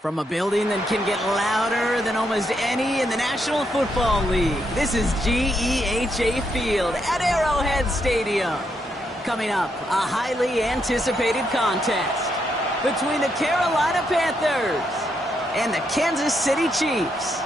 From a building that can get louder than almost any in the National Football League, this is GEHA Field at Arrowhead Stadium. Coming up, a highly anticipated contest between the Carolina Panthers and the Kansas City Chiefs.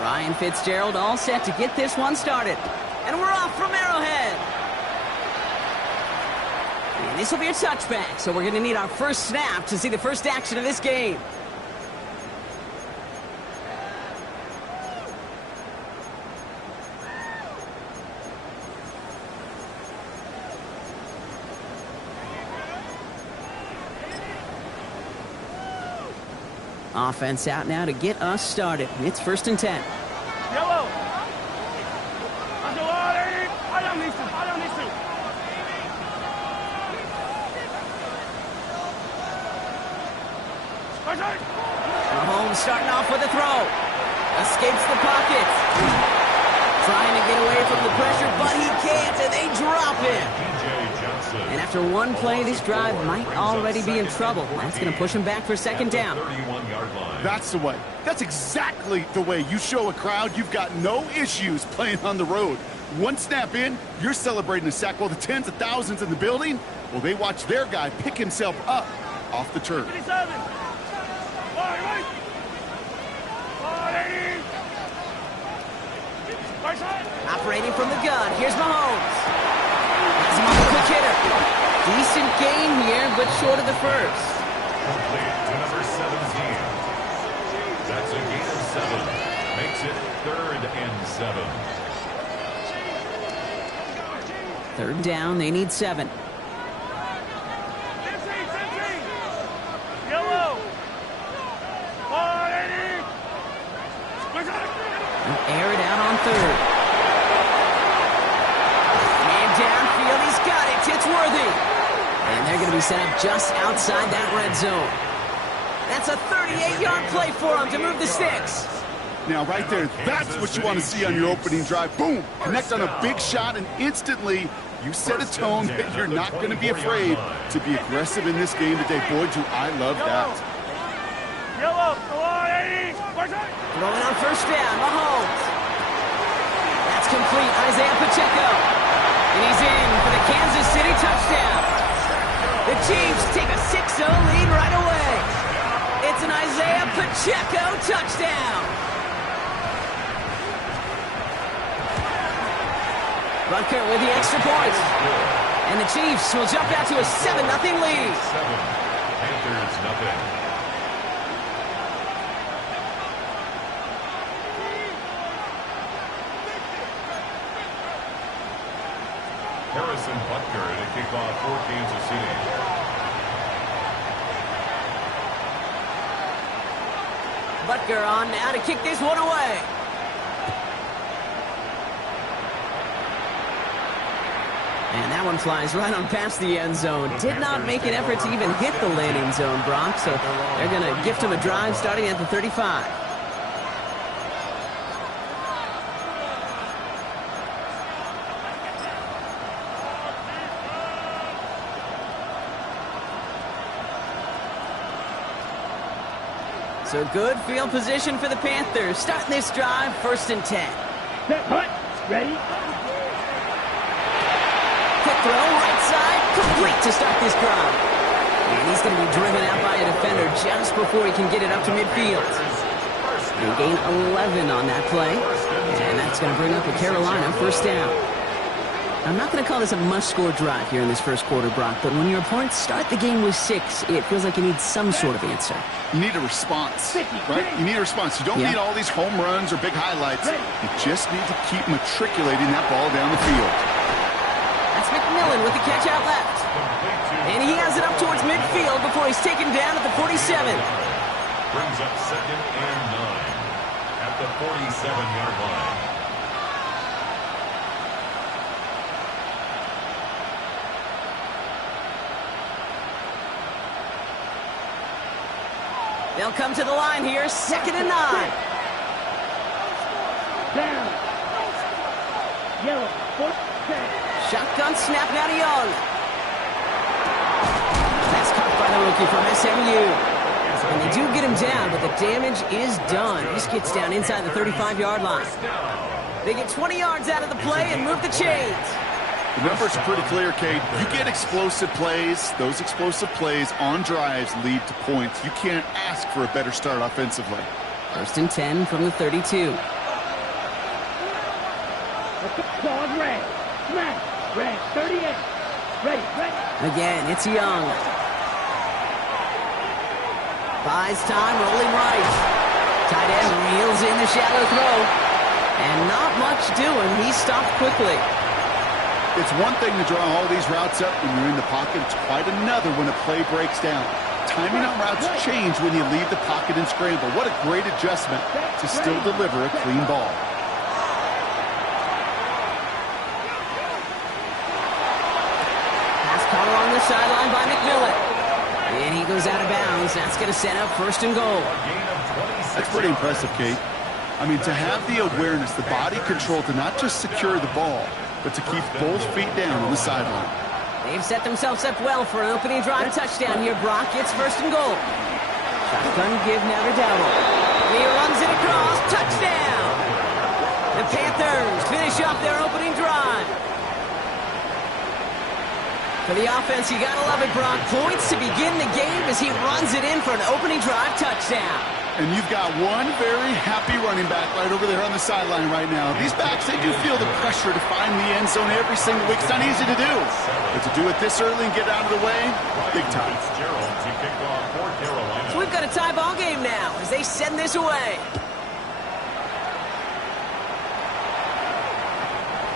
Ryan Fitzgerald all set to get this one started. And we're off from Arrowhead. And this will be a touchback, so we're going to need our first snap to see the first action of this game. Offense out now to get us started. It's 1st and 10. Yellow. Mahomes starting off with a throw. Escapes the pocket. Trying to get away from the pressure, but he can't, and they drop him. And after one play, this drive might already be in trouble. That's going to push him back for 2nd down. That's the way. That's exactly the way you show a crowd you've got no issues playing on the road. One snap in, you're celebrating a sack while the tens of thousands in the building, well, they watch their guy pick himself up off the turf. Operating from the gun, here's Mahomes. He's a quick hitter. Decent gain here, but short of the first. Complete to number 17. That's a gain of 7. Makes it 3rd and 7. 3rd down, they need 7. Air it out on 3rd. Man downfield, he's got it. It's Worthy. And they're going to be set up just outside that red zone. That's a 38-yard play for him to move the sticks. Now, right there, that's what you want to see on your opening drive. Boom! Connect on a big shot, and instantly you set a tone that you're not going to be afraid to be aggressive in this game today. Boy, do I love that. Yellow. Throwing on 1st down, Mahomes. That's complete, Isaiah Pacheco. And he's in for the Kansas City touchdown. The Chiefs take a 6-0 lead right away. It's an Isaiah Pacheco touchdown. Butker with the extra point. And the Chiefs will jump out to a 7-0 lead. 7. Panthers nothing. Harrison Butker to kick off for Kansas City. Butker on now to kick this one away. And that one flies right on past the end zone. Did not make an effort to even hit the landing zone, Brock. So they're going to gift him a drive starting at the 35. So good field position for the Panthers. Starting this drive, 1st and 10. Set, punt. Ready? Quick throw, right side, complete to start this drive. And he's going to be driven out by a defender just before he can get it up to midfield. They gain 11 on that play. And that's going to bring up a Carolina 1st down. I'm not going to call this a must-score drive here in this 1st quarter, Brock, but when your opponents start the game with 6, it feels like you need some sort of answer. You need a response, right? You need a response. You don't need all these home runs or big highlights. You just need to keep matriculating that ball down the field. That's McMillan with the catch out left. And he has it up towards midfield before he's taken down at the 47. Brings up 2nd and 9. At the the 47-yard line. They'll come to the line here, 2nd and 9. Down. Yellow. 4th down. Shotgun snap now to Young. That's caught by the rookie from SMU. And they do get him down, but the damage is done. He gets down inside the 35-yard line. They get 20 yards out of the play and move the chains. The numbers are pretty clear, Kate. You get explosive plays. Those explosive plays on drives lead to points. You can't ask for a better start offensively. 1st and 10 from the 32. Dog red. Smash. Red. 38. Ready. Ready. Again, it's Young. Buys time, rolling right. Tight end reels in the shallow throw. And not much doing. He stopped quickly. It's one thing to draw all these routes up when you're in the pocket. It's quite another when a play breaks down. Timing on routes change when you leave the pocket and scramble. What a great adjustment to still deliver a clean ball. Pass caught along the sideline by McMillan. And he goes out of bounds. That's going to set up 1st and goal. That's pretty impressive, Kate. I mean, to have the awareness, the body control to not just secure the ball, but to keep both feet down on the sideline. They've set themselves up well for an opening drive touchdown here, Brock. It's 1st and goal. Shotgun give now to Dowdle. He runs it across. Touchdown! The Panthers finish off their opening drive. For the offense, you gotta love it, Brock. Points to begin the game as he runs it in for an opening drive touchdown. And you've got one very happy running back right over there on the sideline right now. These backs, they do feel the pressure to find the end zone every single week. It's not easy to do. But to do it this early and get out of the way, big time. So we've got a tie ball game now as they send this away.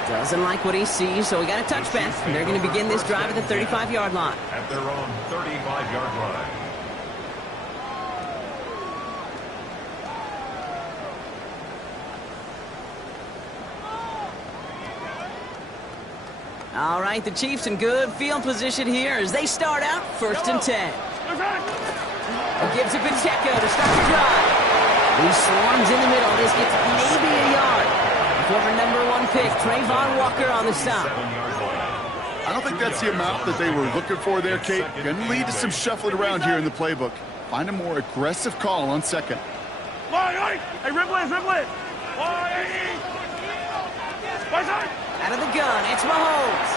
Doesn't like what he sees, so we got a touchback. And they're going to begin this drive at the 35-yard line. At their own 35-yard line. All right, the Chiefs in good field position here as they start out 1st and 10. Gives it Pacheco to start the drive. He swarms in the middle. This gets maybe a yard. Former #1 pick, Trayvon Walker on the stop. I don't think that's the amount that they were looking for there, Kate. Going to lead to some shuffling around here in the playbook. Find a more aggressive call on 2nd. Hey, ribble it. Out of the gun, it's Mahomes.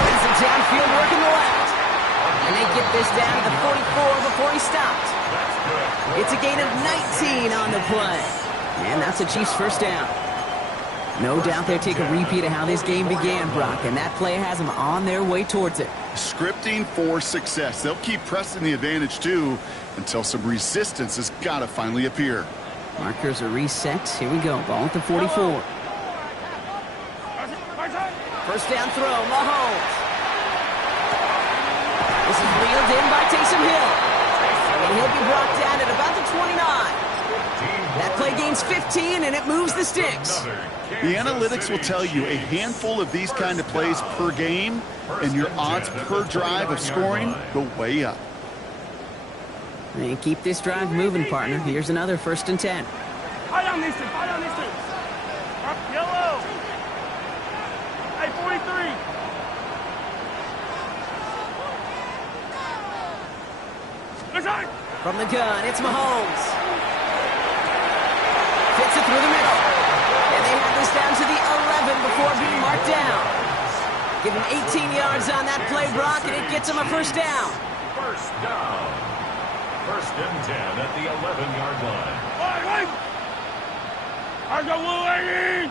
Brings it downfield, working the left. And they get this down to the 44 before he stopped. It's a gain of 19 on the play. And that's the Chiefs' 1st down. No doubt they'll take a repeat of how this game began, Brock, and that play has them on their way towards it. Scripting for success. They'll keep pressing the advantage, too, until some resistance has got to finally appear. Markers are reset. Here we go. Ball at the 44. 1st down throw, Mahomes. This is reeled in by Taysom Hill. And he'll be brought down at about the 29. That play gains 15, and it moves the sticks. The analytics will tell you a handful of these kind of plays per game, and your odds per drive of scoring go way up. They keep this drive moving, partner. Here's another 1st and 10. High on these two. Yellow. Hey, 43. From the gun, it's Mahomes. Fits it through the middle. And they have this down to the 11 before being marked down. Give him 18 yards on that play, Brock, and it gets him a 1st down. 1st down. 1st and 10 at the 11-yard line. I got Willie.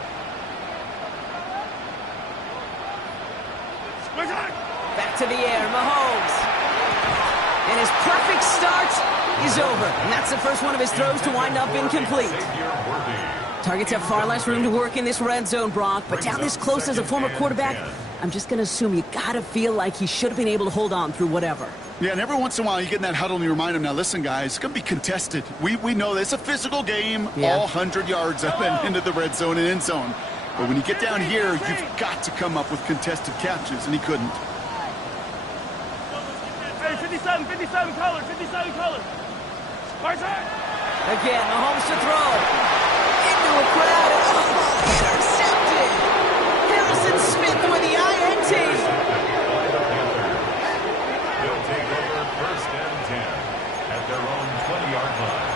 Back to the air, Mahomes. And his perfect start is over. And that's the first one of his throws to wind up incomplete. Targets have far less room to work in this red zone, Brock. But down this close as a former quarterback, I'm just going to assume you got to feel like he should have been able to hold on through whatever. Yeah, and every once in a while you get in that huddle and you remind him, now listen, guys, it's going to be contested. We know this. It's a physical game, all 100 yards up and into the red zone and end zone. But when you get down here, you've got to come up with contested catches, and he couldn't. Hey, 57 color, 57 color. Hard time. Again, Mahomes to throw. Into a crowd. Oh, intercepted. Harrison Smith with the INT. They'll take over 1st and 10 at their own 20-yard line.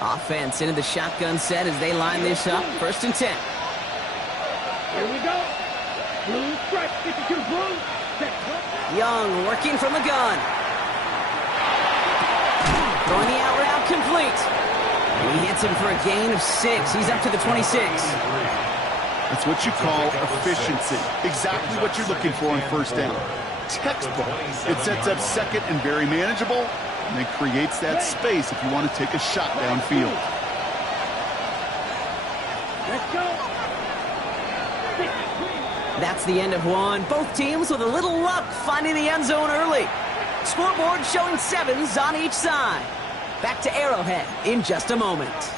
Offense into the shotgun set as they line this up. 1st and 10. Here we go. Blue strike, 52 blue. Young working from the gun. Throwing the out route complete. And he hits him for a gain of 6. He's up to the 26. That's what you call efficiency. Exactly what you're looking for on 1st down. Textbook. It sets up 2nd and very manageable, and it creates that space if you want to take a shot downfield. Let's go. That's the end of one. Both teams with a little luck finding the end zone early. Scoreboard showing 7s on each side. Back to Arrowhead in just a moment.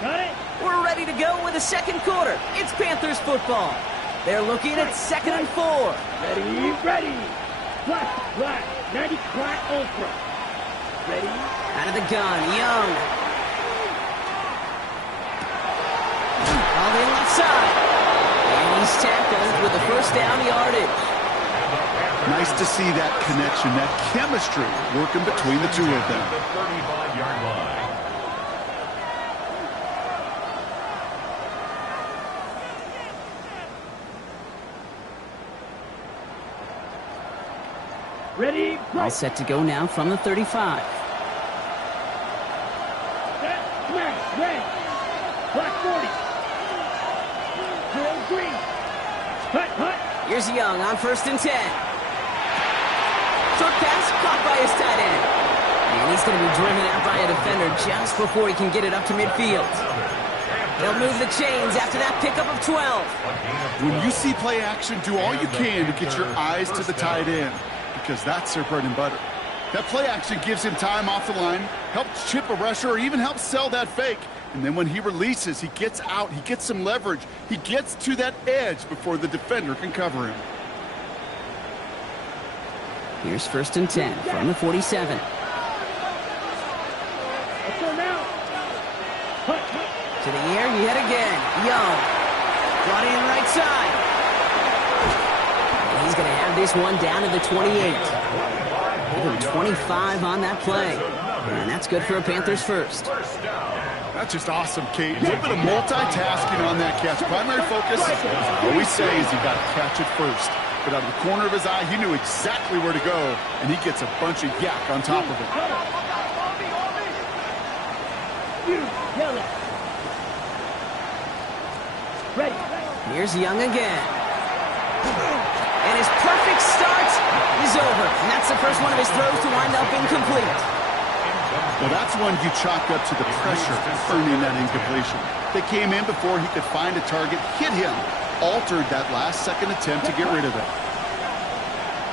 Got it. We're ready to go with the 2nd quarter. It's Panthers football. They're looking at 2nd and 4. Ready. Black, 90 Black Ultra. Ready. Out of the gun, Young. All the left side. And he's tackled with the 1st down yardage. Nice to see that connection, that chemistry working between the two of them. The 35-yard line. Ready. All set to go now from the 35. Set. Smash. Red. Black 40. Drill green. Hut. Here's Young on 1st and 10. Short pass caught by his tight end. And he's going to be driven out by a defender just before he can get it up to midfield. They'll move the chains after that pickup of 12. When you see play action, do all you can to get your eyes to the tight end, because that's their bread and butter. That play action gives him time off the line, helps chip a rusher, or even helps sell that fake. And then when he releases, he gets out, he gets some leverage. He gets to that edge before the defender can cover him. Here's 1st and 10 from the 47. Let's go now. Hut. To the air, yet again. Young. Brought in right side. And he's going to have this one down to the 28. Even 25 on that play. And that's good for a Panthers 1st. That's just awesome, Kate. A little bit of multitasking on that catch. Primary focus, as I always say, is you got to catch it first. But out of the corner of his eye, he knew exactly where to go, and he gets a bunch of yak on top of it. Ready. Here's Young again. And his perfect start is over. And that's the first one of his throws to wind up incomplete. Well, that's one you chalk up to the pressure earning that incompletion. They came in before he could find a target, hit him, altered that last-second attempt to get rid of it.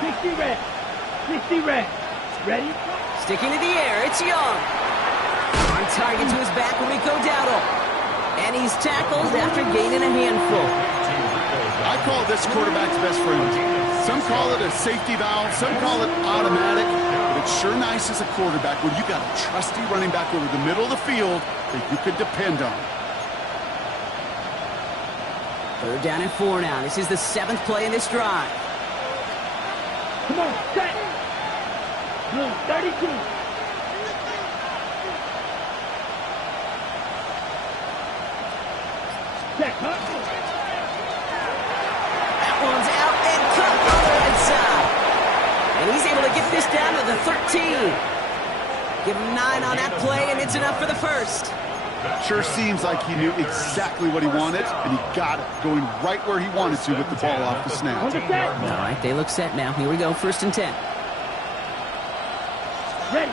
60 red. 60 red. Ready? Sticking to the air, it's Young. On target to his back, Rico Dowdle. And he's tackled after gaining a handful. I call this quarterback's best friend. Some call it a safety valve, some call it automatic, but it's sure nice as a quarterback when you got a trusty running back over the middle of the field that you can depend on. 3rd down and 4 now. This is the 7th play in this drive. Come on, set. Blue 32. Set, huh? That one's out and cut on the right side. And he's able to get this down to the 13. Give him 9 on that play, and it's enough for the 1st. Sure seems like he knew exactly what he wanted, and he got it, going right where he wanted to with the ball off the snap. On the set. All right, they look set now. Here we go, 1st and 10. Ready.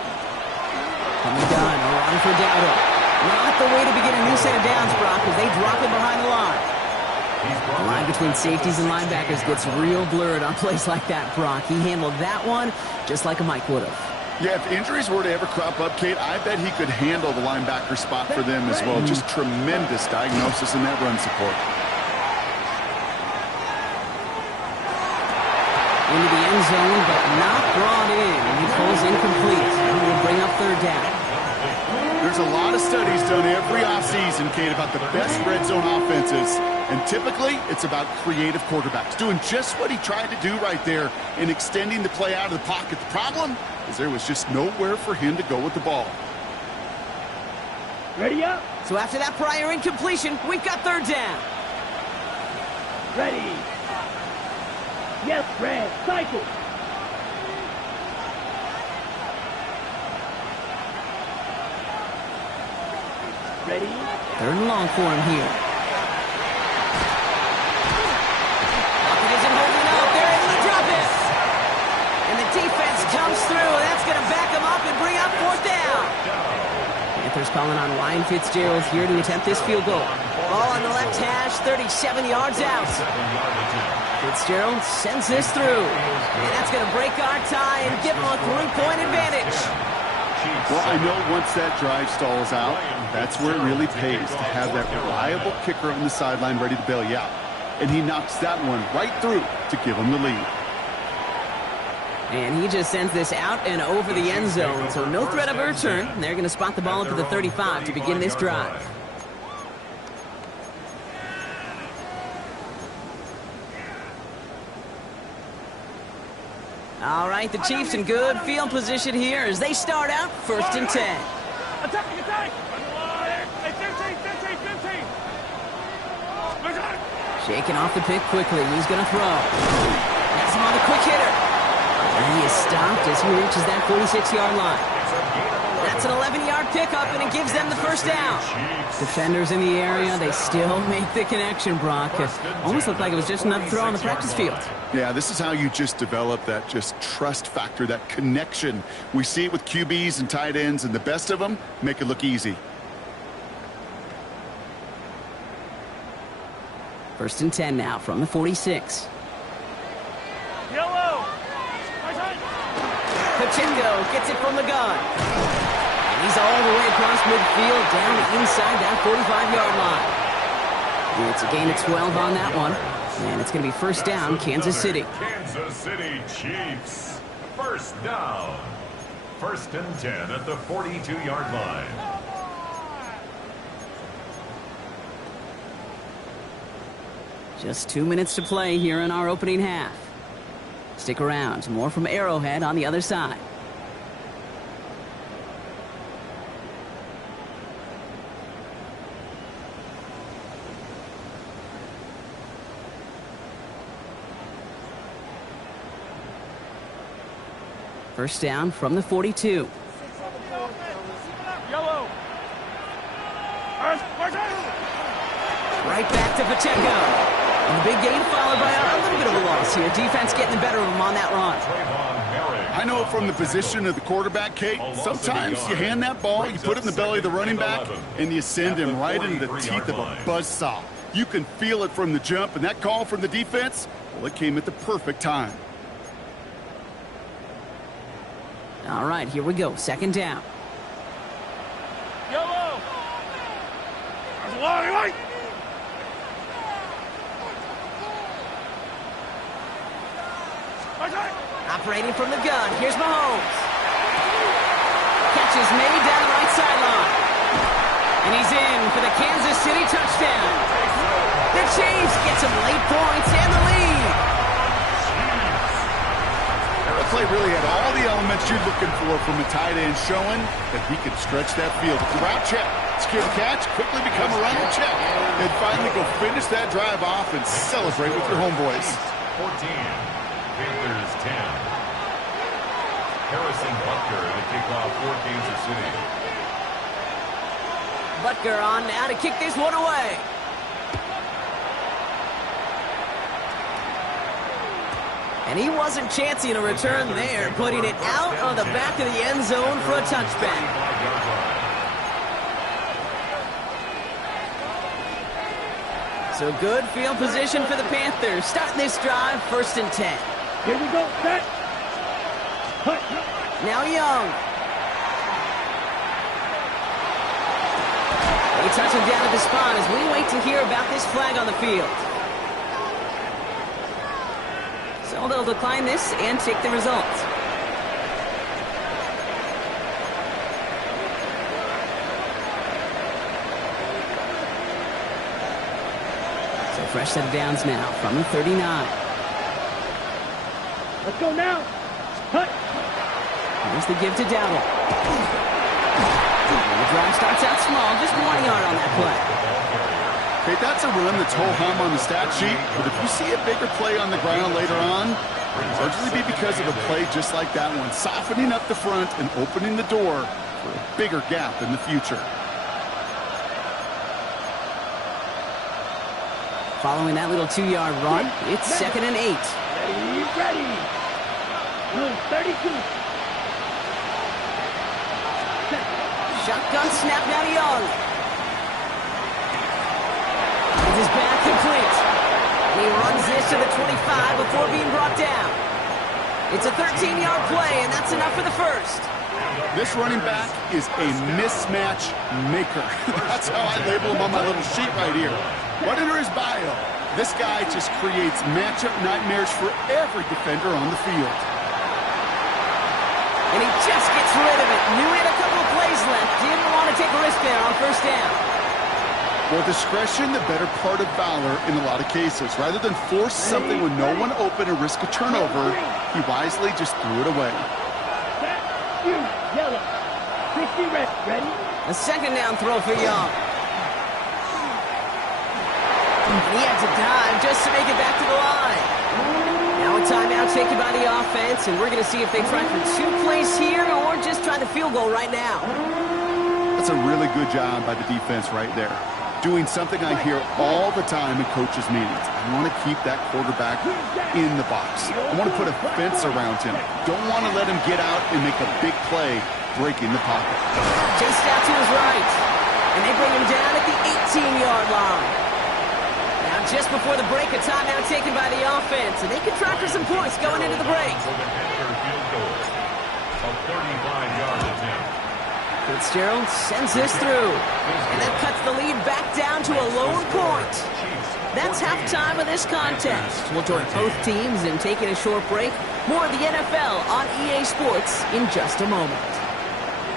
From the gun, around for Dowdle. Not the way to begin a new set of downs, Brock, as they drop it behind the line. The line between safeties and linebackers gets real blurred on plays like that, Brock. He handled that one just like a Mike would have. Yeah, if injuries were to ever crop up, Kate, I bet he could handle the linebacker spot for them as well. Just tremendous diagnosis in that run support. Into the end zone, but not brought in. He pulls incomplete. He will bring up 3rd down. There's a lot of studies done every offseason, Kate, about the best red zone offenses. And typically, it's about creative quarterbacks, doing just what he tried to do right there and extending the play out of the pocket. The problem is there was just nowhere for him to go with the ball. Ready up. So after that prior incompletion, we've got 3rd down. Ready. Yes, Red. Cycle. Ready. 3rd and long for him here. Pocket isn't holding up. They're able to drop it. And the defense comes through. That's going to back them up and bring up 4th down. Panthers calling on Ryan Fitzgerald here to attempt this field goal. Ball on the left hash, 37 yards out. Fitzgerald sends this through. And that's going to break our tie and give them a 3-point advantage. Well, I know once that drive stalls out, that's where it really pays to have that reliable kicker on the sideline ready to bail you out. And he knocks that one right through to give him the lead. And he just sends this out and over the end zone, so no threat of a return. They're going to spot the ball up to the 35 to begin this drive. All right, the Chiefs in good field position here as they start out 1st and 10. Attack, attack. Hey, 15. Shaking off the pick quickly. He's going to throw. Has him on a quick hitter. And he is stopped as he reaches that 46-yard line. That's an 11-yard pickup, and it gives them the 1st down. Defenders in the area, they still make the connection, Brock. It almost looked like it was just another throw on the practice field. Yeah, this is how you just develop that just trust factor, that connection. We see it with QBs and tight ends, and the best of them make it look easy. 1st and 10 now from the 46. Yellow. Pacheco gets it from the gun. And he's all the way across midfield down inside that 45-yard line. It's a gain of 12 on that one. And it's going to be 1st down, Kansas City. Kansas City Chiefs. 1st down. 1st and 10 at the 42-yard line. Just 2 minutes to play here in our opening half. Stick around. More from Arrowhead on the other side. First down from the 42. Yellow. Right back to Pacheco. And the big gain followed by a little bit of a loss here. Defense getting the better of him on that run. I know from the position of the quarterback, Kate, sometimes you hand that ball, you put it in the belly of the running back, and you send him right into the teeth of a buzzsaw. You can feel it from the jump, and that call from the defense, well, it came at the perfect time. All right, here we go. 2nd down. Yellow. Operating from the gun. Here's Mahomes. Catch is made down the right sideline. And he's in for the Kansas City touchdown. The Chiefs get some late points and the lead. The play really had all the elements you're looking for from a tight end, showing that he could stretch that field. With the route check, secure the catch, quickly become a runner check, and finally go finish that drive off and celebrate with your homeboys. 14, Panthers 10. Harrison Butker to kick off for Kansas City. Butker on now to kick this one away. And he wasn't chancing a return there, putting it out of the back of the end zone for a touchback. So good field position for the Panthers. Starting this drive, 1st and 10. Here we go, set. Cut. Now Young. They touch him down at the spot as we wait to hear about this flag on the field. So they'll decline this and take the result. So fresh set of downs now from the 39. Let's go now. Cut. Here's the give to Dowdle. And the drive starts out small, just 1 yard on that play. Okay, that's a run that's ho-hum on the stat sheet, but if you see a bigger play on the ground later on, it'll largely be because of a play just like that one, softening up the front and opening the door for a bigger gap in the future. Following that little 2-yard run, it's 2nd and 8. Ready. 32. Shotgun snap now to Young. With his back complete. And he runs this to the 25 before being brought down. It's a 13-yard play, and that's enough for the first. This running back is a mismatch maker. That's how I label him on my little sheet right here. Right under his bio, this guy just creates matchup nightmares for every defender on the field. And he just gets rid of it. Knew he had a couple of plays left. Didn't want to take a risk there on 1st down. Well, discretion, the better part of valor in a lot of cases. Rather than force something with no one open and risk a turnover, he wisely just threw it away. Yellow. 50 red. Ready? A 2nd down throw for Young. And he had to dive just to make it back to the line. Now a timeout taken by the offense, and we're going to see if they try for 2 plays here or just try the field goal right now. That's a really good job by the defense right there. Doing something I hear all the time in coaches' meetings. I want to keep that quarterback in the box. I want to put a fence around him. Don't want to let him get out and make a big play breaking the pocket. Chased out to his right, and they bring him down at the 18-yard line. Now just before the break, a timeout taken by the offense, and they can try for some points going into the break. A 35-yard attempt. Fitzgerald sends this through, and that cuts the lead back down to a lone point. That's halftime of this contest. We'll join both teams in taking a short break. More of the NFL on EA Sports in just a moment.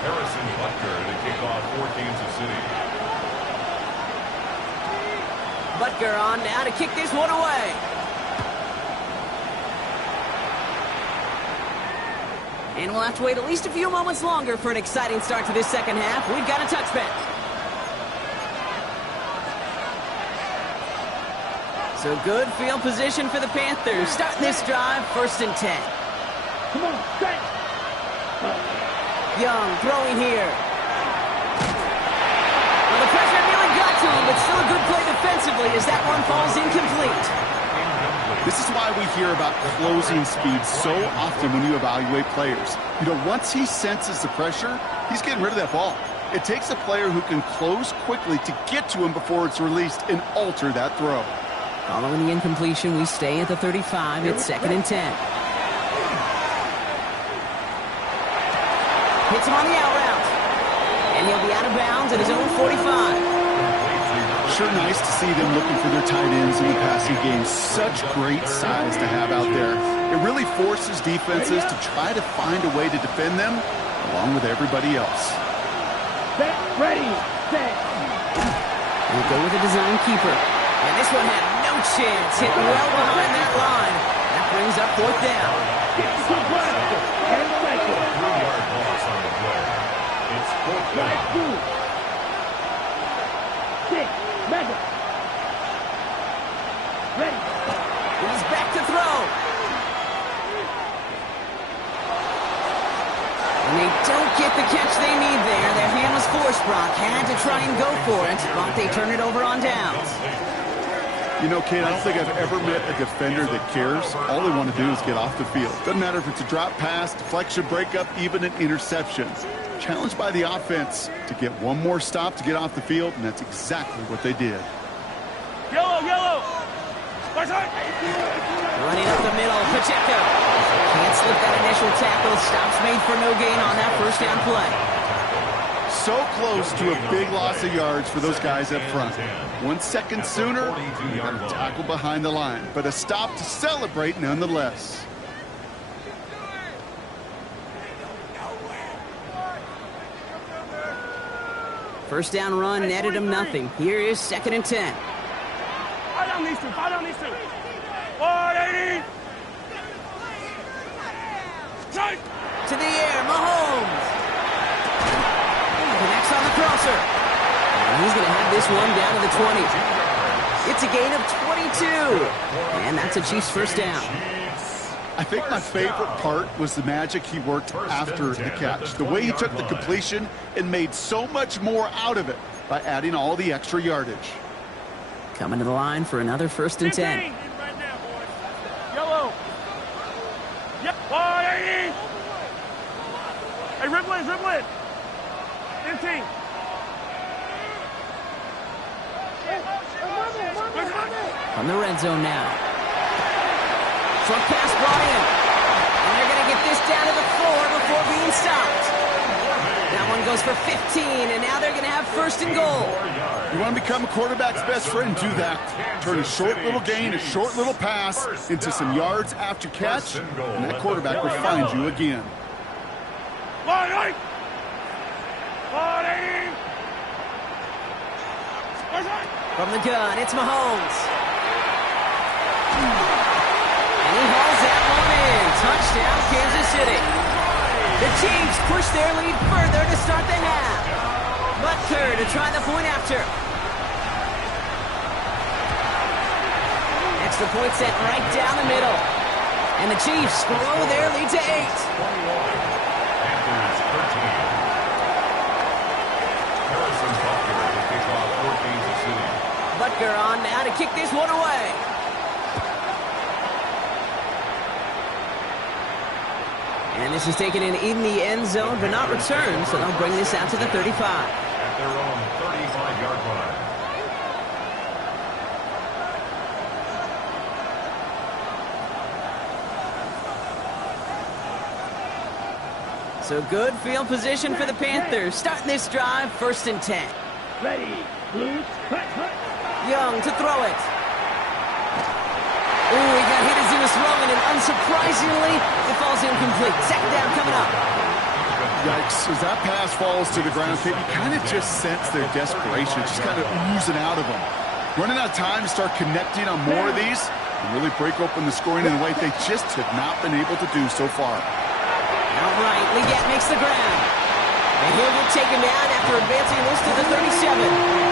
Harrison Butker to kick off for Kansas City. Butker on now to kick this one away. And we'll have to wait at least a few moments longer for an exciting start to this 2nd half. We've got a touchback. So good field position for the Panthers. Starting this drive, 1st and 10. Come on, set. Young throwing here. Well, the pressure nearly got to him, but still a good play defensively as that one falls incomplete. This is why we hear about closing speed so often when you evaluate players. You know, once he senses the pressure, he's getting rid of that ball. It takes a player who can close quickly to get to him before it's released and alter that throw. Following the incompletion, we stay at the 35. It's 2nd and 10. Hits him on the out route. And he'll be out of bounds at his own 45. Sure nice to see them looking for their tight ends in the passing game. Such great size to have out there. It really forces defenses to try to find a way to defend them along with everybody else. Set. Ready. Set. We'll go with a design keeper. And this one had no chance. Hit well behind that line. That brings up 4th down. And cycle. 3-yard loss on the play. It's 4th Drive down. through. 6. Mega. Ready. He's back to throw. And they don't get the catch they need there. Their hand was forced Brock had to try and go for it, but they turn it over on downs. You know, Kate, I don't think I've ever met a defender that cares. All they want to do is get off the field. Doesn't matter if it's a drop pass, deflection, breakup, even an interception. Challenged by the offense to get one more stop to get off the field, and that's exactly what they did. Yellow, yellow. Running up the middle, Pacheco. Can't slip that initial tackle. Stops made for no gain on that first down play. So close to a big loss of yards for those guys up front. 1 second sooner, you got a tackle behind the line, but a stop to celebrate nonetheless. First down run netted him nothing. Here is 2nd and 10. Fight on these two, fight on these two. 480. To the air, Mahomes. Connects on the crosser. And he's going to have this one down to the 20. It's a gain of 22. And that's a Chiefs first down. I think my favorite part was the magic he worked after the catch. The way he took the completion and made so much more out of it by adding all the extra yardage. Coming to the line for another 1st and 10. Yellow. Yep. 480. Hey, ripple it, ripple it. 15. From the red zone now. Short pass brought in. And they're going to get this down to the 4 before being stopped. That one goes for 15, and now they're going to have 1st and goal. You want to become a quarterback's best friend? Do that. Turn a short little gain, a short little pass into some yards after catch, and that quarterback will find you again. 180. 180. From the gun, it's Mahomes. And he hauls that one in. Touchdown, Kansas City. The Chiefs push their lead further to start the half. Butker to try the point after. Extra point set right down the middle. And the Chiefs grow their lead to 8. Butker on now to kick this one away. And this is taken in the end zone, but not returned, so they'll bring this out to the 35. At their own 35-yard line. So good field position for the Panthers. Starting this drive, 1st and 10. Ready. Blue. Hut, hut. Young to throw it. Ooh, he got hit as he was throwing, and unsurprisingly, it falls incomplete. 2nd down coming up. Yikes. As that pass falls to the ground, you kind of just sense their desperation, just kind of oozing out of them. Running out of time to start connecting on more of these and really break open the scoring in a way they just have not been able to do so far. All right, Leggett makes the ground. And he'll get taken down after advancing this to the 37.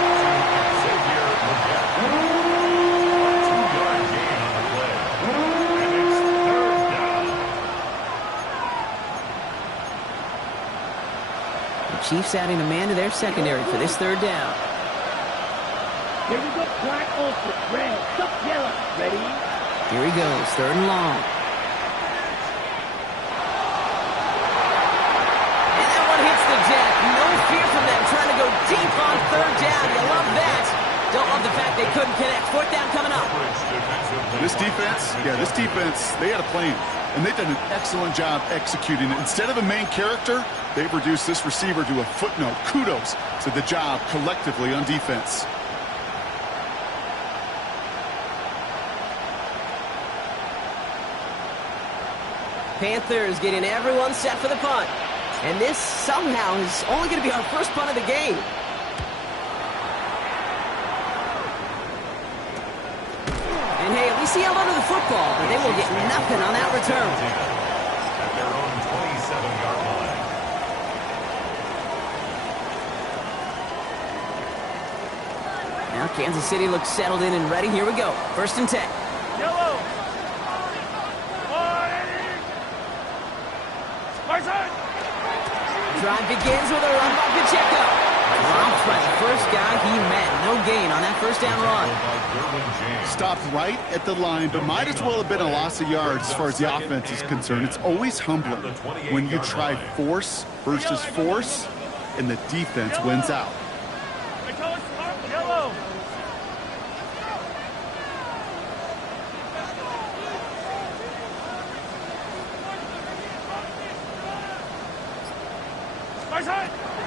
Chiefs adding a man to their secondary for this 3rd down. Here we go. Black ultra. Red. Stuff yellow. Ready. Here he goes. 3rd and long. And that one hits the deck. No fear from them trying to go deep on 3rd down. You love that. Don't love the fact they couldn't connect. 4th down coming up. This defense, they had a plan. And they've done an excellent job executing it. Instead of a main character, they've reduced this receiver to a footnote. Kudos to the job collectively on defense. Panthers getting everyone set for the punt. And this somehow is only going to be our first punt of the game. And hey, at least he held onto the football, but they will get nothing on that return. At their own 27-yard line. Now Kansas City looks settled in and ready. Here we go. 1st and 10. Yellow. 180. Drive begins with a run by Pacheco. Dropped by the first guy he met. No gain on that first down run. Stopped right at the line, but might as well have been a loss of yards as far as the offense is concerned. It's always humbling when you try force versus force, and the defense wins out. Yellow.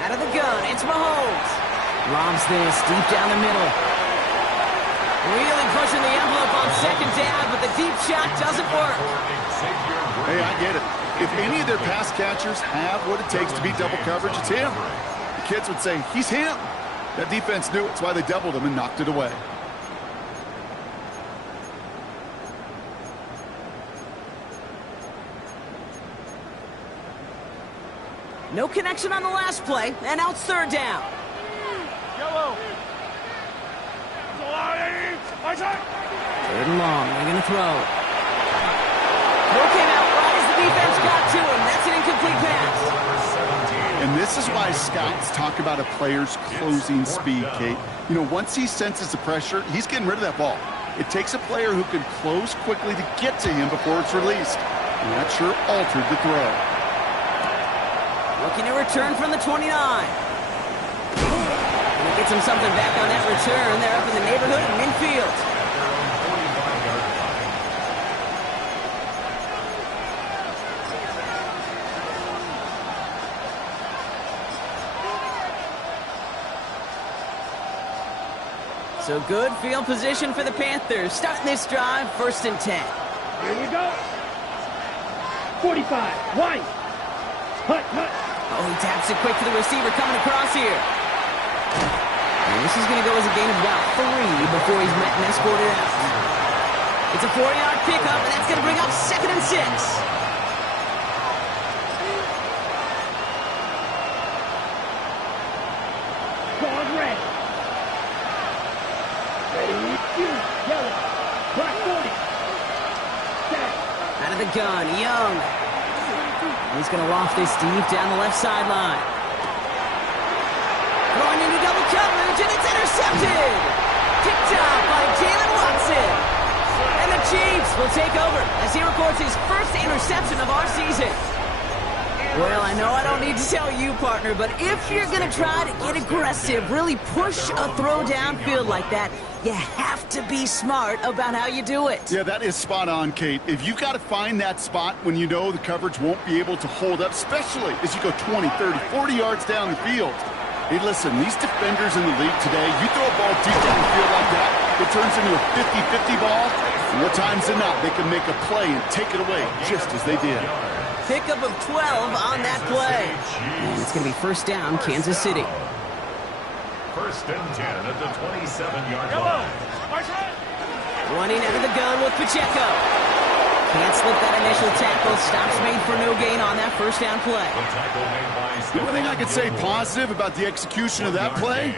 Out of the gun, it's Mahomes. Lobs this deep down the middle. Really pushing the envelope on second down, but the deep shot doesn't work. Hey, I get it. If any of their pass catchers have what it takes to beat double coverage, it's him. The kids would say, he's him. That defense knew it. That's why they doubled him and knocked it away. No connection on the last play, and now it's third down. Yellow. Third and long, they're going to throw. Throw came out right as the defense got to him. That's an incomplete pass. And this is why scouts talk about a player's closing speed, Kate. You know, once he senses the pressure, he's getting rid of that ball. It takes a player who can close quickly to get to him before it's released. And that sure altered the throw. Looking to return from the 29. And he gets him something back on that return. They're up in the neighborhood of midfield. So good field position for the Panthers. Starting this drive, 1st and 10. Here we go. 45. Wide. Hut. Oh, he taps it quick to the receiver coming across here. And this is going to go as a gain of about 3 before he's met and escorted out. It's a 4-yard pickup, and that's going to bring up 2nd and 6. Ball red. Ready, shoot. Yellow. Black 40. Set. Out of the gun, Young. He's going to loft this deep down the left sideline. Throwing into double coverage, and it's intercepted. Picked up by Jalen Watson. And the Chiefs will take over as he records his first interception of our season. Well, I know I don't need to tell you, partner, but if you're going to try to get aggressive, really push a throw downfield like that, you have to be smart about how you do it. Yeah, that is spot on, Kate. If you've got to find that spot when you know the coverage won't be able to hold up, especially as you go 20, 30, 40 yards down the field. Hey, listen, these defenders in the league today, you throw a ball deep down the field like that, it turns into a 50-50 ball. More times than not, they can make a play and take it away just as they did. Pickup of 12 on that play. And it's going to be 1st down, Kansas City. 1st and 10 at the 27-yard line. Running out of the gun with Pacheco. Can't slip that initial tackle. Stops made for no gain on that 1st down play. The only thing I could say positive about the execution of that play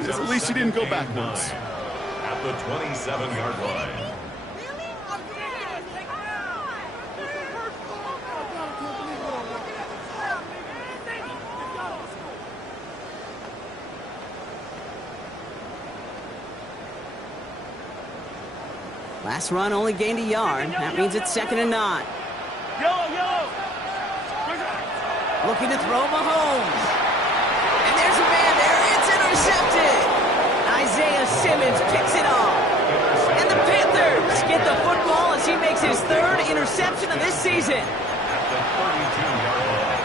is at least he didn't go backwards. At the 27-yard line. Last run only gained a yard. That means it's 2nd and 9. Yellow. Looking to throw Mahomes. And there's a man there. It's intercepted. Isaiah Simmons picks it off. And the Panthers get the football as he makes his 3rd interception of this season. At the 32-yard line.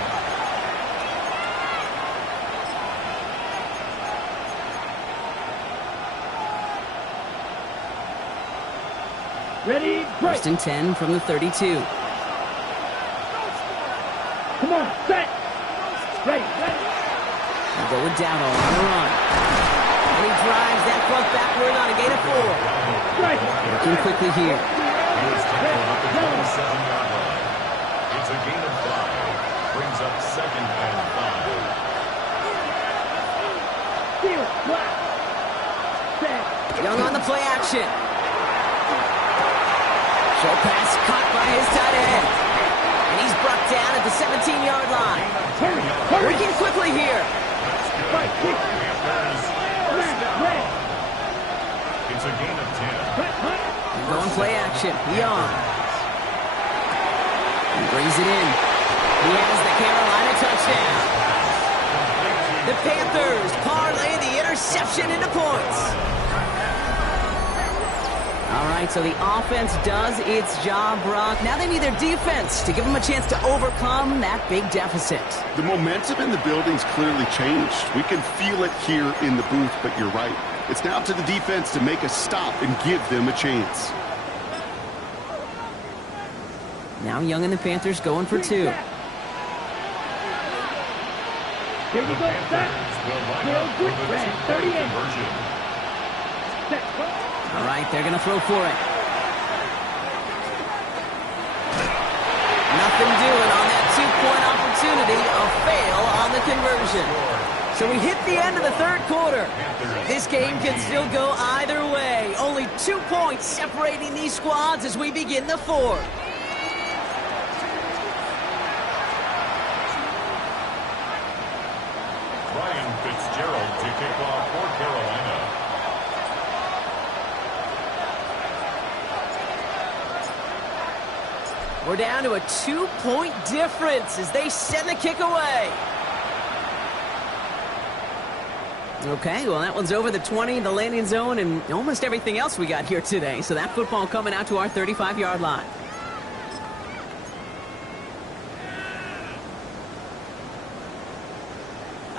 Ready, break. 1st and 10 from the 32. Come on, set. Ready. We'll go with Dowdle on the run. And he drives that front backward on a gain of 4. Right. Working quickly here. He is tackled at the 27-yard line. It's a gain of 5. Brings up 2nd and 5. Steal. Black. Set. Young on the play action. Short pass caught by his tight end. And he's brought down at the 17-yard line. Hurry. Working quickly here. Right, kick. Red. It's a gain of 10. Going play action. Young. He brings it in. He has the Carolina touchdown. The Panthers parlay the interception into points. All right, so the offense does its job, Brock. Now they need their defense to give them a chance to overcome that big deficit. The momentum in the building's clearly changed. We can feel it here in the booth, but you're right. It's now up to the defense to make a stop and give them a chance. Now Young and the Panthers going for two. Here we go. Set. Good. Red. 38. Set. All right, they're going to throw for it. Nothing doing on that two-point opportunity. A fail on the conversion. So we hit the end of the third quarter. This game can still go either way. Only 2 points separating these squads as we begin the fourth. Ryan Fitzgerald to kick off for Carolina. We're down to a 2-point difference as they send the kick away. Okay, well, that one's over the 20, the landing zone, and almost everything else we got here today. So that football coming out to our 35-yard line.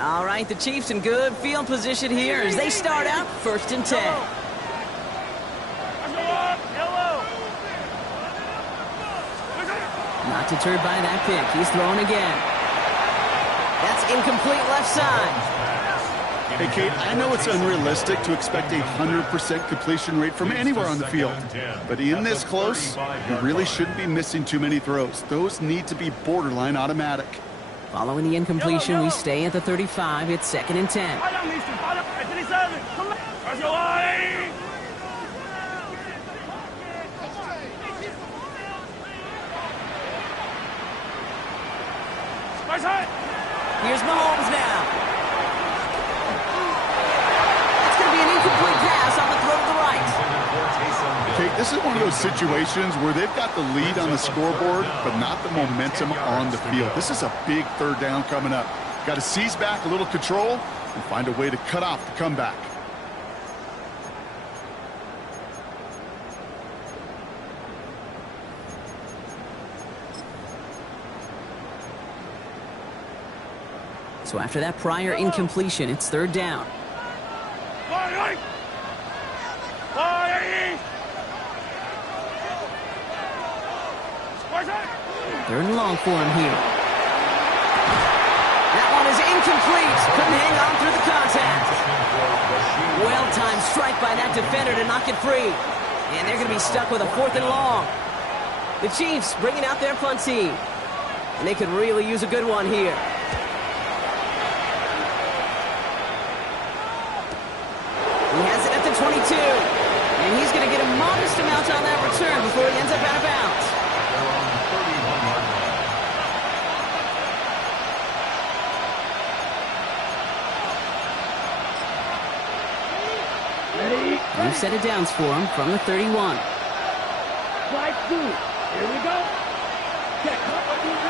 All right, the Chiefs in good field position here as they start out 1st and 10. Not deterred by that pick. He's throwing again. That's incomplete left side. Hey, Kate, I know it's unrealistic to expect a 100% completion rate from anywhere on the field. But in this close, you really shouldn't be missing too many throws. Those need to be borderline automatic. Following the incompletion, we stay at the 35. It's 2nd and 10. Here's Mahomes now. It's going to be an incomplete pass on the throw to the right. Kate, this is one of those situations where they've got the lead on the scoreboard, but not the momentum on the field. This is a big 3rd down coming up. Got to seize back a little control and find a way to cut off the comeback. So after that prior incompletion, it's 3rd down. 3rd and long for him here. That one is incomplete. Couldn't hang on through the contact. Well-timed strike by that defender to knock it free. And they're going to be stuck with a 4th and long. The Chiefs bringing out their punt team. And they could really use a good one here. He has it at the 22. And he's going to get a modest amount on that return before he ends up out of bounds. New set of downs for him from the 31. Slide through. Here we go.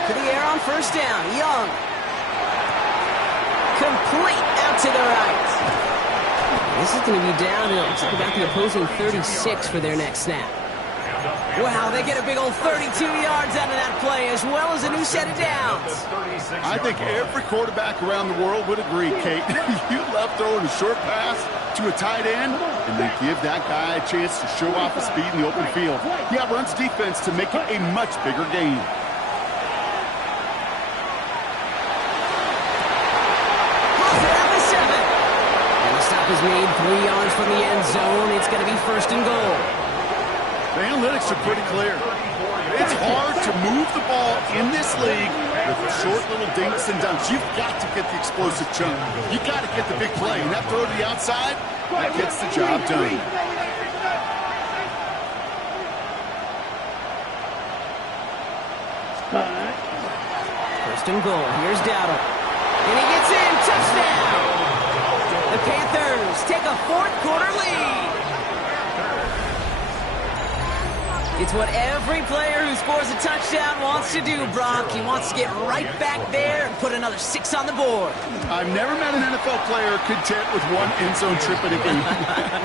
To the air on 1st down. Young. Complete out to the right. This is going to be down to about the opposing 36 for their next snap. Wow, they get a big old 32 yards out of that play as well as a new set of downs. I think every quarterback around the world would agree, Kate. You love throwing a short pass to a tight end and then give that guy a chance to show off his speed in the open field. Yeah, runs defense to make it a much bigger game. Is made 3 yards from the end zone. It's going to be 1st and goal. The analytics are pretty clear. It's hard to move the ball in this league with short little dinks and dunks. You've got to get the explosive chunk. You've got to get the big play. And that throw to the outside, that gets the job done. First and goal. Here's Dowdle. And he gets in. Touchdown! The Panthers take a fourth-quarter lead. It's what every player who scores a touchdown wants to do, Brock. He wants to get right back there and put another 6 on the board. I've never met an NFL player content with one end zone trip in a game.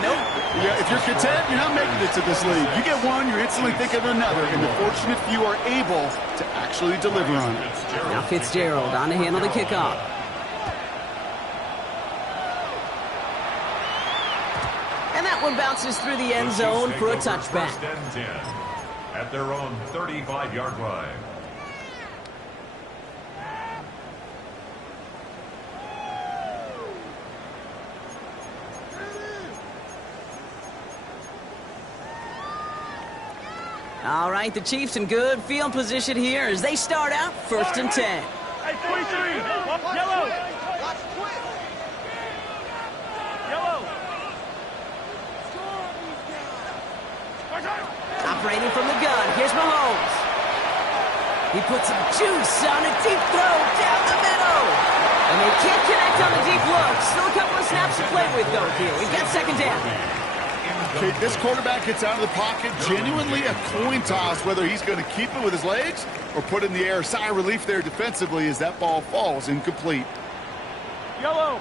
Nope. Yeah, if you're content, you're not making it to this league. You get one, you're instantly thinking of another, and the fortunate few are able to actually deliver on it. Now Fitzgerald on to handle the kickoff. And that one bounces through the end zone for a touchback. First and 10 at their own 35-yard line. All right, the Chiefs in good field position here as they start out first and 10. Hey, 43. Yellow. Yellow. Operating from the gun, here's Mahomes. He puts some juice on a deep throw down the middle. And they can't connect on the deep look. Still a couple of snaps to play with, though, here. We've got second down. Okay, this quarterback gets out of the pocket, genuinely a coin toss, whether he's going to keep it with his legs or put it in the air. Sigh of relief there defensively as that ball falls incomplete. Yellow.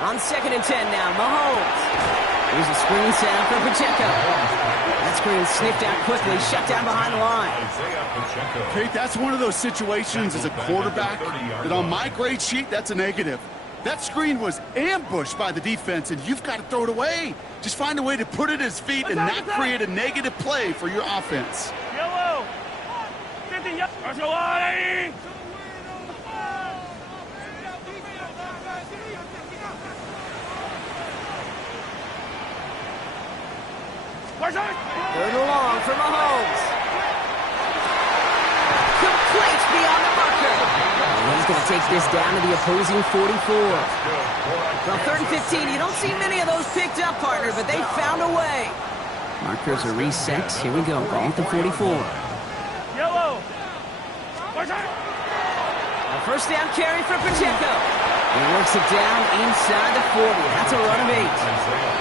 On second and 10 now, Mahomes. Here's a screen set up for Pacheco. That screen sniffed out quickly, shut down behind the line. Okay, that's one of those situations as a quarterback that on my grade sheet, that's a negative. That screen was ambushed by the defense, and you've got to throw it away. Just find a way to put it at his feet and not create a negative play for your offense. Yellow. 50 yards. Third and long for Mahomes. Complete beyond the marker. And he's going to take this down to the opposing 44. Well, third and 15, you don't see many of those picked up, partner, but they found a way. Markers are reset. Here we go. Ball at the 44. Yellow. A first down carry for Pacheco. He works it down inside the 40. That's a run of 8.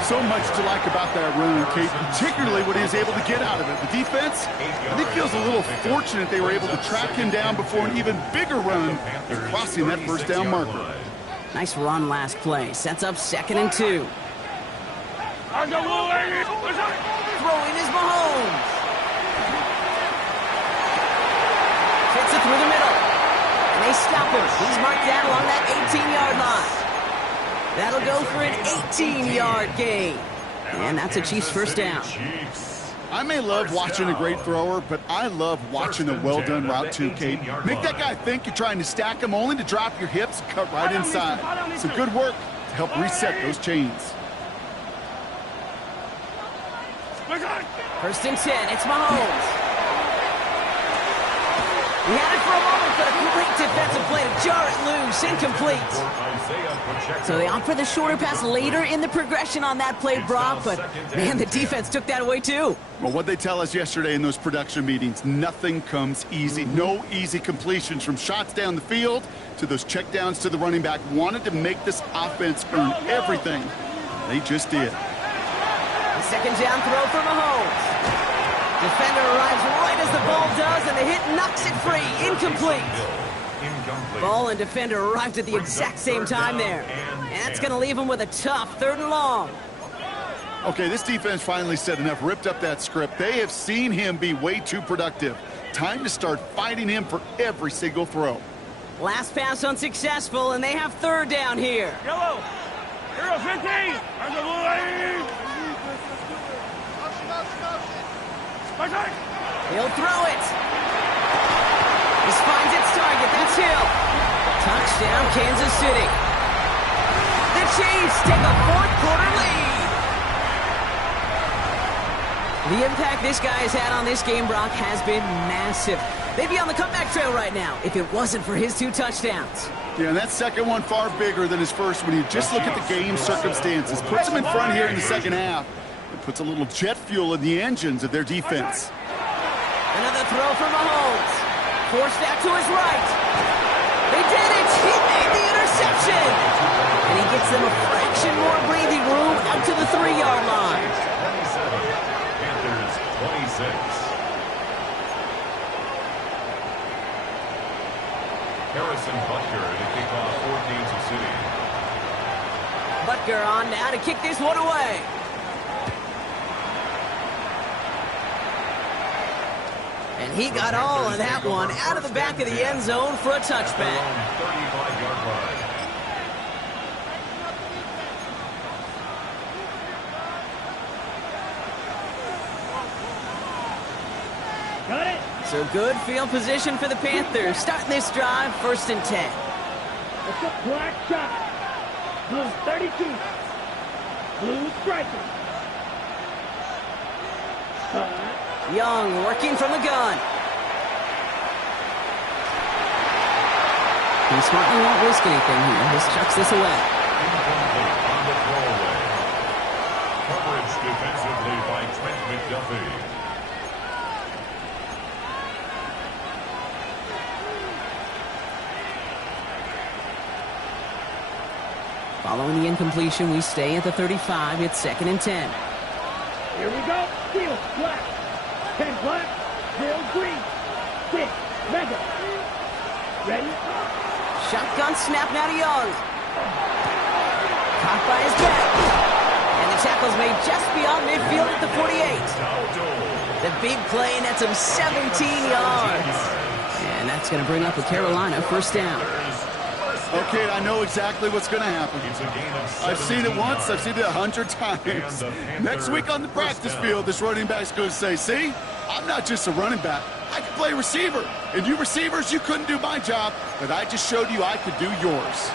So much to like about that run, Kate, particularly what he was able to get out of it. The defense, I think, feels a little fortunate they were able to track him down before an even bigger run than crossing that first down marker. Nice run last play. Sets up second and 2. Throwing is Mahomes. Hits it through the middle. And they stop him. He's marked down along that 18-yard line. That'll go for an 18-yard gain. And that's a Chiefs first down. I may love watching a great thrower, but I love watching a well-done route too, Kate. Make that guy think you're trying to stack him only to drop your hips and cut right inside. Some good work to help reset those chains. First and 10, it's Mahomes. He had it for a moment, but a great defensive play to jar it loose, incomplete. So they opt for the shorter pass later in the progression on that play, Brock, but man, the defense took that away too. Well, what they tell us yesterday in those production meetings, nothing comes easy. No easy completions from shots down the field to those checkdowns to the running back. Wanted to make this offense earn everything. They just did. The second down throw for Mahomes. Defender arrives right as the ball does, and the hit knocks it free. Incomplete. Ball and defender arrived at the exact same time there. And that's going to leave him with a tough third and long. Okay, this defense finally said enough, ripped up that script. They have seen him be way too productive. Time to start fighting him for every single throw. Last pass unsuccessful, and they have third down here. Yellow. Hero 15. He'll throw it. This finds its target. That's Hill. Touchdown, Kansas City. The Chiefs take a fourth-quarter lead. The impact this guy has had on this game, Brock, has been massive. They'd be on the comeback trail right now if it wasn't for his 2 touchdowns. Yeah, and that second one far bigger than his first when you just look at the game circumstances. Puts him in front here in the second half. It puts a little jet fuel in the engines of their defense. Another throw from Mahomes. Forced out to his right. They did it! He made the interception! And he gets them a fraction more breathing room out to the 3-yard line. 27. Panthers 26. Harrison Butker to kick off for Kansas City. Butker on now to kick this one away. And he got all of that one out of the back of the end zone for a touchback. 35-yard line. Got it. So good field position for the Panthers. Starting this drive, 1st and 10. It's a black shot. Blue 32. Blue striker. Young working from the gun. He smartly won't risk anything here. Just chucks this away. Incomplete on the throwaway. Coverage defensively by Trent McDuffie. Following the incompletion, we stay at the 35. It's 2nd and 10. Here we go. Field black. 10 black. Field green. 6 mega. Ready? Shotgun snap now to Young. Caught by his back. And the tackle's made just beyond midfield at the 48. The big play nets him 17 yards. And that's going to bring up a Carolina 1st down. Okay, I know exactly what's going to happen. It's a gain of 17 I've seen it once. yards. I've seen it 100 times. Next week on the practice field, this running back's going to say, see, I'm not just a running back. I can play receiver. And you receivers, you couldn't do my job, but I just showed you I could do yours.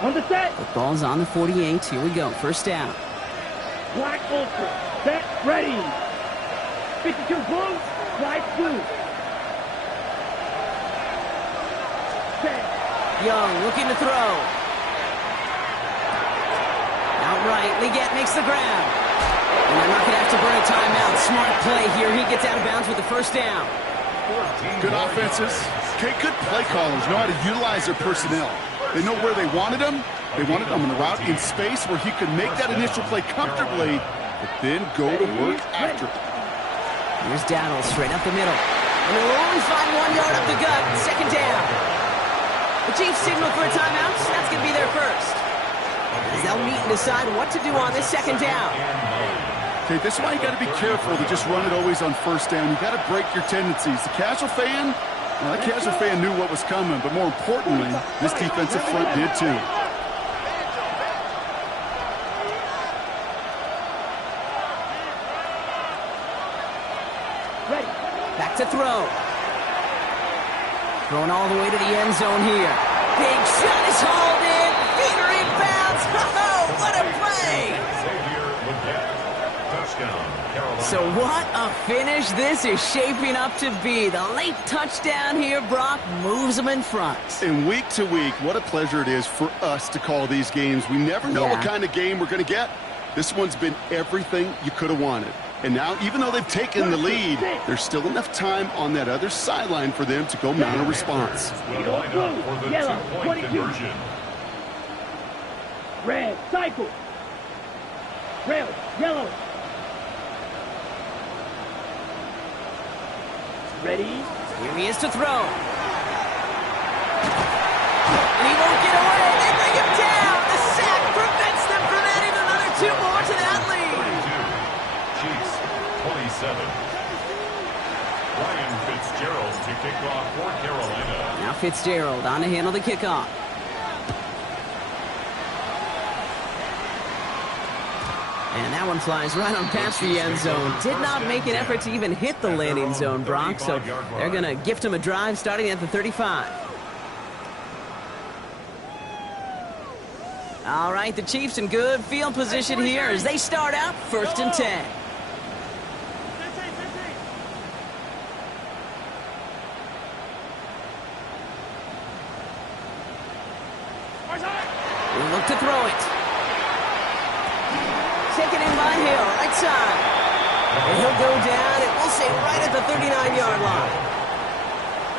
On the set. The ball's on the 48. Here we go. 1st down. Black ultra. Set. Ready. 52 blue. White blue. Set. Young looking to throw. Outright, Leggett makes the grab. And they're not going to have to burn a timeout. Smart play here. He gets out of bounds with the 1st down. Good offenses. Okay, good play callers know how to utilize their personnel. They know where they wanted him. They wanted him on the route in space where he could make that initial play comfortably, but then go to work after it. Here's Dowdle straight up the middle. And they'll only find 1 yard up the gut. 2nd down. The Chiefs signal for a timeout. So that's going to be their first. As they'll meet and decide what to do on this 2nd down. Okay, this is why you got to be careful to just run it always on 1st down. You got to break your tendencies. The casual fan, well, that casual fan knew what was coming, but more importantly, this defensive front did too. Ready. Back to throw. Throwing all the way to the end zone here. Big shot is hauled in. Feet are in bounds. Oh, what a play! Touchdown, Carolina. So what a finish this is shaping up to be. The late touchdown here, Brock, moves them in front. And week to week, what a pleasure it is for us to call these games. We never know what kind of game we're going to get. This one's been everything you could have wanted. And now, even though they've taken the lead, there's still enough time on that other sideline for them to go mount a response. Will line up for the Yellow, 2-point 22. conversion. Red. Cycle. Red. Yellow. Ready. Here he is to throw. And he won't get away. They bring him down. The sack prevents them from adding another 2 more to that lead. 32. Chiefs 27. Ryan Fitzgerald to kick off for Carolina. Now Fitzgerald on to handle the kickoff. And that one flies right on past the end zone. Did not make an effort to even hit the landing zone, Brock. So they're going to gift him a drive starting at the 35. All right, the Chiefs in good field position here as they start out 1st and 10. He'll look to throw it. Taken in by Hill, right side. And he'll go down, and we'll say right at the 39-yard line.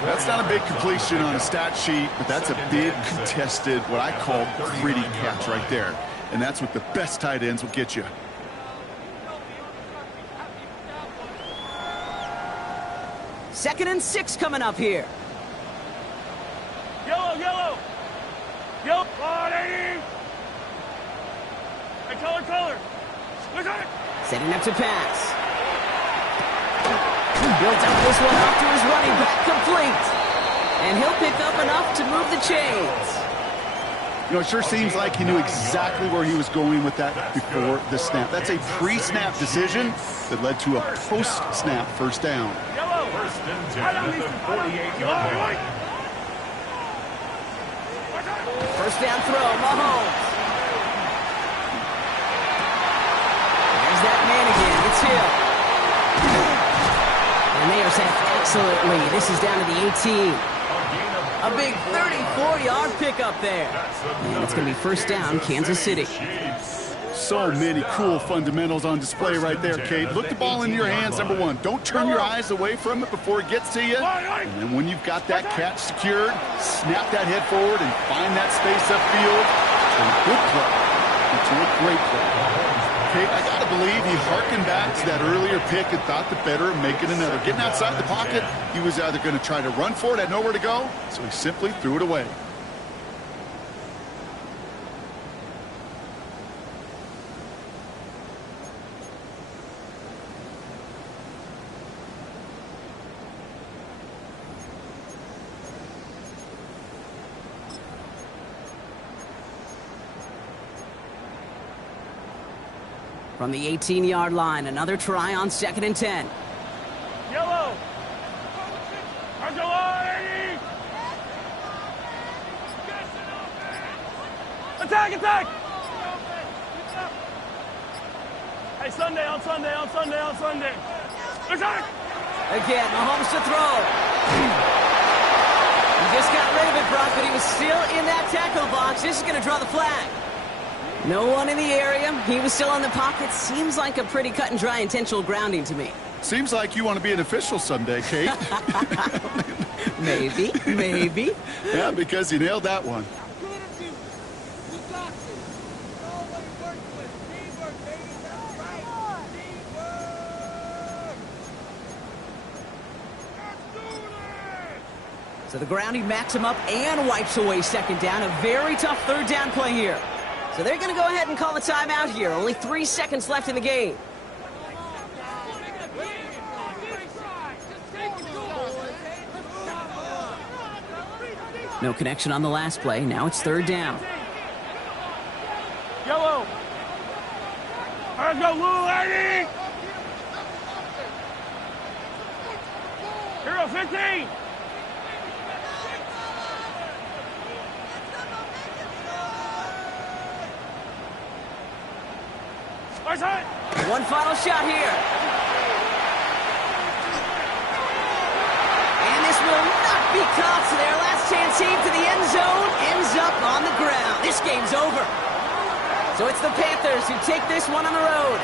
That's not a big completion on a stat sheet, but that's a big contested, what I call gritty catch right there. And that's what the best tight ends will get you. Second and 6 coming up here. Yellow, yellow. Yellow. Oh, lady. Hey, color. Look at it. Setting up to pass. Builds up this one off to his running back, complete. And he'll pick up enough to move the chains. You know, it sure seems like he knew exactly where he was going with that before the snap. That's a pre-snap decision that led to a post-snap first down. Yellow. First and 10 at the 48-yard line. First down throw, Mahomes. There's that man again, it's Hill. And they are set excellently. This is down to the 18. A big 34-yard pickup there. And it's going to be first down, Kansas City. So many cool fundamentals on display right there, Kate. Look the ball into your hands, number one. Don't turn your eyes away from it before it gets to you. And then when you've got that catch secured, snap that head forward and find that space upfield. It's a good play. It's a great play. Kate, I got to believe he harkened back to that earlier pick and thought the better of making another. Getting outside the pocket, he was either going to try to run for it, had nowhere to go, so he simply threw it away. From the 18-yard line, another try on second and 10. Yellow. Attack! Hey, Sunday. Attack! Again, Mahomes to throw. He just got rid of it, Brock, but he was still in that tackle box. This is going to draw the flag. No one in the area. He was still in the pocket. Seems like a pretty cut and dry intentional grounding to me. Seems like you want to be an official someday, Kate. Maybe. Yeah, because you nailed that one. So the grounding backs him up and wipes away second down. A very tough third down play here. So they're going to go ahead and call a timeout here. Only 3 seconds left in the game. No connection on the last play. Now it's third down. Yellow. Let's go, Lou, lady. Hero 15. One final shot here. And this will not be caught. So their last chance heave to the end zone ends up on the ground. This game's over. So it's the Panthers who take this one on the road.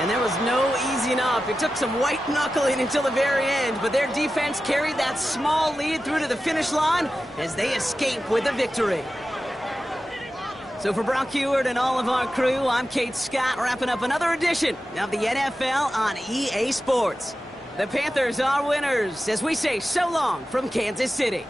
And there was no easing up. It took some white knuckling until the very end, but their defense carried that small lead through to the finish line as they escape with a victory. So for Brock Heward and all of our crew, I'm Kate Scott, wrapping up another edition of the NFL on EA Sports. The Panthers are winners as we say so long from Kansas City.